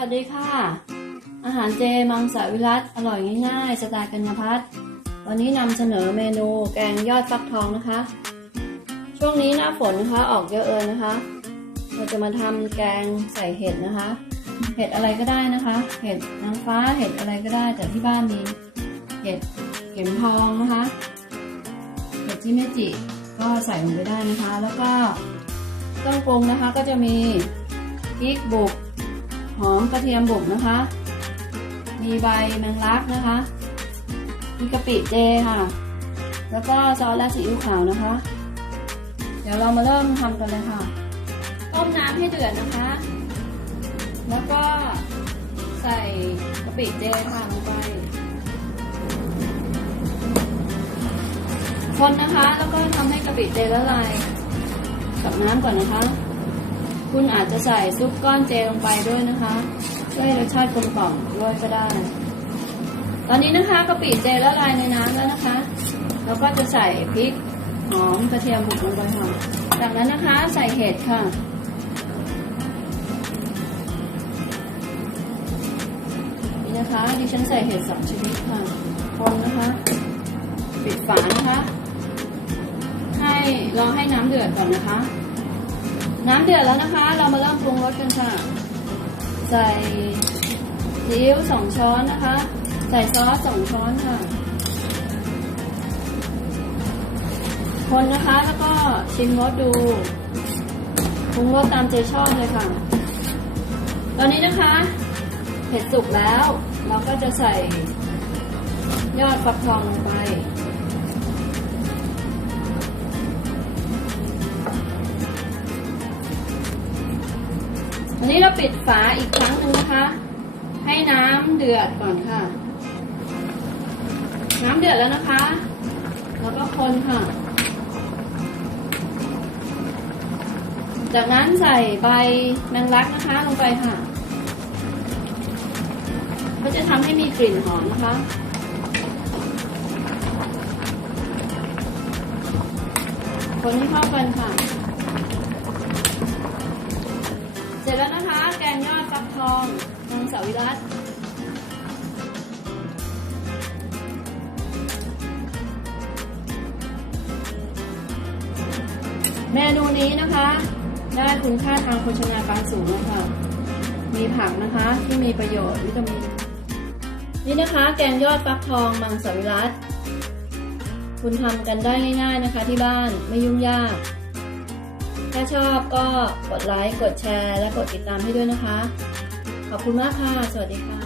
วัสดีค่ะ อาหารเจมังสวิรัตอร่อยง่ายๆ สไตล์กัญญพัฒน์วันนี้นำเสนอเมนูแกงยอดฟักทองนะคะ ช่วงนี้หน้าฝนนะคะออกเยอะเอินนะคะ เราจะมาทำแกงใส่เห็ดนะคะ เห็ดอะไรก็ได้นะคะ เห็ดนางฟ้าเห็ดอะไรก็ได้ แต่ที่บ้านมีเห็ดเข็มทองนะคะ เห็ดชิเมจิก็ใส่ลงไปได้นะคะ แล้วก็เครื่องปรุงนะคะก็จะมีพริกบุก มกระเทียมบุกนะคะ มีใบแมงลักนะคะ มีกะปิเจค่ะ แล้วก็ซอสและซีอิ๊วขาวนะคะ เดี๋ยวเรามาเริ่มทำกันเลยค่ะ ต้มน้ำให้เดือดนะคะ แล้วก็ใส่กะปิเจค่ะลงไปคนนะคะ แล้วก็ทำให้กะปิเจละลายกับน้ำก่อนนะคะ คุณอาจจะใส่ซุปก้อนเจลงไปด้วยนะคะช่วยให้รสชาติกลมกล่อมด้วยก็ได้ ตอนนี้นะคะกะปิเจละลายในน้ำแล้วนะคะเราก็จะใส่พริกหอมกระเทียมบุกลงไปค่ะจากนั้นนะคะใส่เห็ดค่ะนี่นะคะดิฉันใส่เห็ดสองชนิดค่ะคนนะคะปิดฝานะคะ ให้รอให้น้ำเดือดก่อนนะคะ น้ำเดือดแล้วนะคะ เรามาเริ่มปรุงรสกันค่ะ ใส่ซีอิ๊วสองช้อนนะคะ ใส่ซอสสองช้อนค่ะ คนนะคะแล้วก็ชิมรสดูปรุงรสตามใจชอบเลยค่ะ ตอนนี้นะคะ เผ็ดสุกแล้ว เราก็จะใส่ยอดฟักทองลงไป นนี้เราปิดฝาอีกครั้งหนึ่งนะคะ ให้น้ำเดือดก่อนค่ะ น้ำเดือดแล้วนะคะ แล้วก็คนค่ะ จากนั้นใส่ใบแมงลักนะคะลงไปค่ะก็จะทำให้มีกลิ่นหอมนะคะคนให้เข้ากันค่ะ เมนูนี้นะคะ ได้คุณค่าทางโภชนาการสูงค่ะ มีผักนะคะที่มีประโยชน์วิตามิน นี่นะคะ แกงยอดฟักทองมังสวิรัตคุณทำกันได้ง่าย ๆนะคะ ที่บ้านไม่ยุ่งยาก ถ้าชอบก็กดไลค์ กดแชร์ และกดติดตามให้ด้วยนะคะ ขอบคุณมากค่ะ สวัสดีค่ะ